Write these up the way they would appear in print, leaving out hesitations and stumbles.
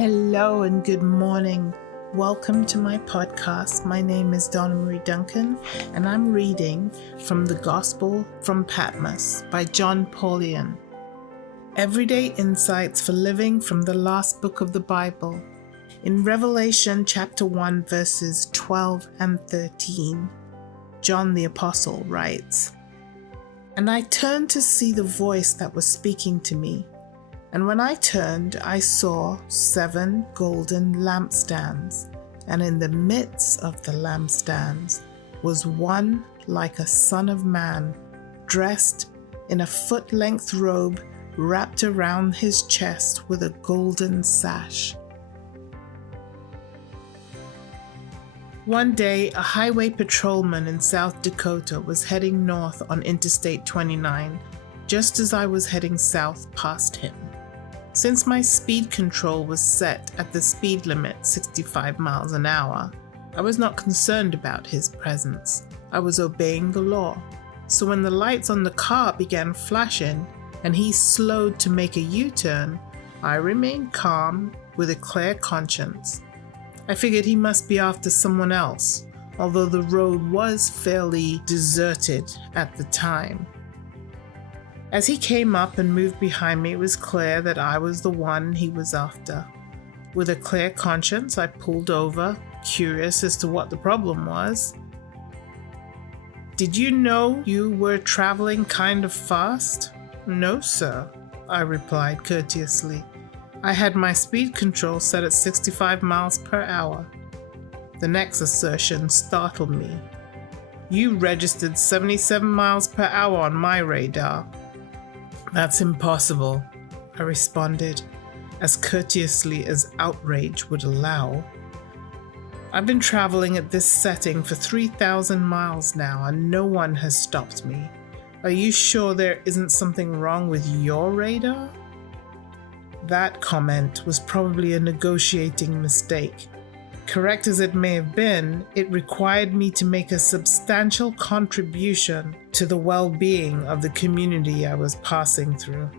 Hello and good morning. Welcome to my podcast. My name is Donna Marie Duncan, and I'm reading from the Gospel from Patmos by John Paulian. Everyday insights for living from the last book of the Bible. In Revelation chapter 1 verses 12 and 13, John the Apostle writes, "And I turned to see the voice that was speaking to me. And when I turned, I saw 7 golden lampstands, and in the midst of the lampstands was one like a son of man, dressed in a foot-length robe wrapped around his chest with a golden sash." One day, a highway patrolman in South Dakota was heading north on Interstate 29, just as I was heading south past him. Since my speed control was set at the speed limit 65 miles an hour, I was not concerned about his presence. I was obeying the law. So when the lights on the car began flashing and he slowed to make a U-turn, I remained calm with a clear conscience. I figured he must be after someone else, although the road was fairly deserted at the time. As he came up and moved behind me, it was clear that I was the one he was after. With a clear conscience, I pulled over, curious as to what the problem was. "Did you know you were traveling kind of fast?" "No, sir," I replied courteously. "I had my speed control set at 65 miles per hour. The next assertion startled me. "You registered 77 miles per hour on my radar." "That's impossible," I responded, as courteously as outrage would allow. "I've been traveling at this setting for 3,000 miles now, and no one has stopped me. Are you sure there isn't something wrong with your radar?" That comment was probably a negotiating mistake. Correct as it may have been, it required me to make a substantial contribution to the well-being of the community I was passing through.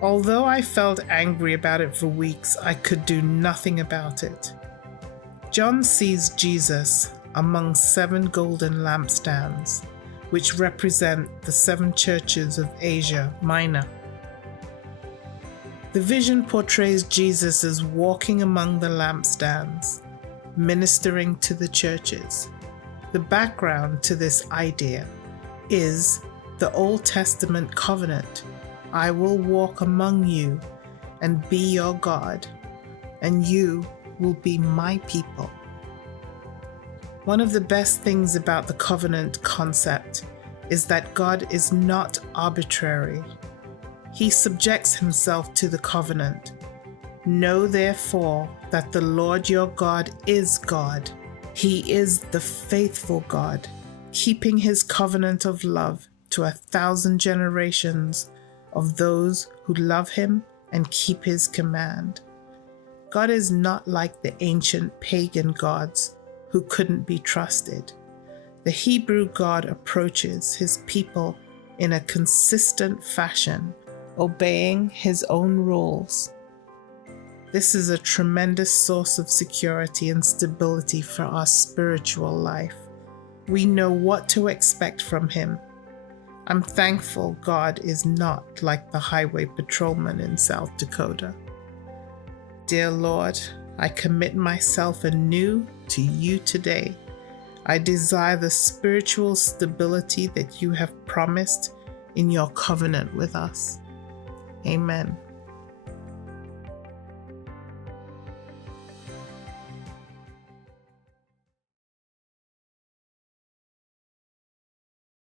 Although I felt angry about it for weeks, I could do nothing about it. John sees Jesus among 7 golden lampstands, which represent the 7 churches of Asia Minor. The vision portrays Jesus as walking among the lampstands, ministering to the churches. The background to this idea is the Old Testament covenant. "I will walk among you and be your God, and you will be my people." One of the best things about the covenant concept is that God is not arbitrary. He subjects himself to the covenant. "Know therefore that the Lord your God is God. He is the faithful God, keeping his covenant of love to 1,000 generations of those who love him and keep his command." God is not like the ancient pagan gods who couldn't be trusted. The Hebrew God approaches his people in a consistent fashion, obeying his own rules. This is a tremendous source of security and stability for our spiritual life. We know what to expect from him. I'm thankful God is not like the highway patrolman in South Dakota. Dear Lord, I commit myself anew to you today. I desire the spiritual stability that you have promised in your covenant with us. Amen.